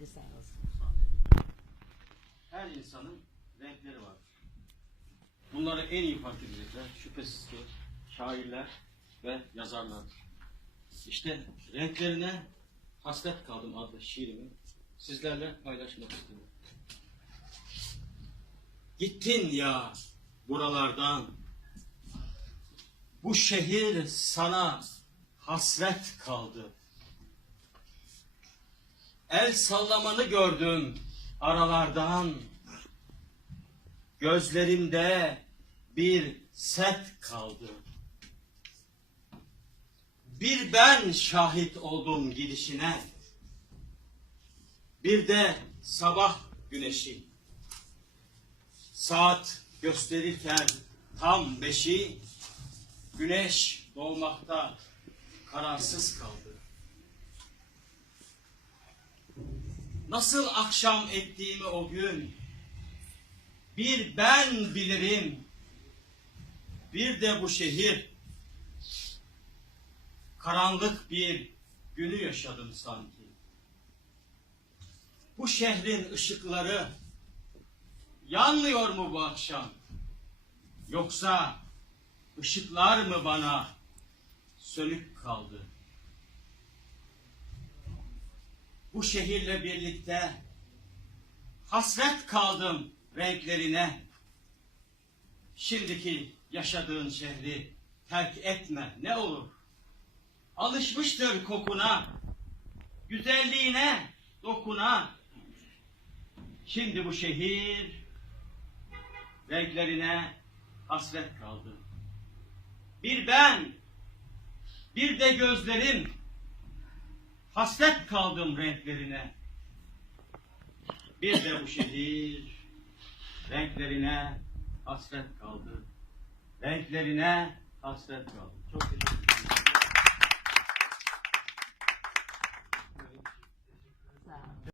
Hadi sağ olsun. Her insanın renkleri var. Bunları en iyi fark edecekler şüphesiz ki şairler ve yazarlardır. İşte renklerine hasret kaldım adlı şiirimi sizlerle paylaşmak istiyorum. Gittin ya buralardan. Bu şehir sana hasret kaldı. El sallamanı gördüm aralardan. Gözlerimde bir set kaldı. Bir ben şahit oldum gidişine. Bir de sabah güneşi. Saat gösterirken tam beşi, güneş doğmakta kararsız kaldı. Nasıl akşam ettiğimi o gün bir ben bilirim. Bir de bu şehir karanlık bir günü yaşadım sanki. Bu şehrin ışıkları yanmıyor mu bu akşam? Yoksa ışıklar mı bana sönük kaldı? Bu şehirle birlikte hasret kaldım renklerine. Şimdiki yaşadığın şehri terk etme ne olur. Alışmıştır kokuna, güzelliğine, dokuna. Şimdi bu şehir renklerine hasret kaldı. Bir ben, bir de gözlerim hasret kaldım renklerine. Bir de bu şehir renklerine hasret kaldı. Renklerine hasret kaldı. Çok teşekkür ederim.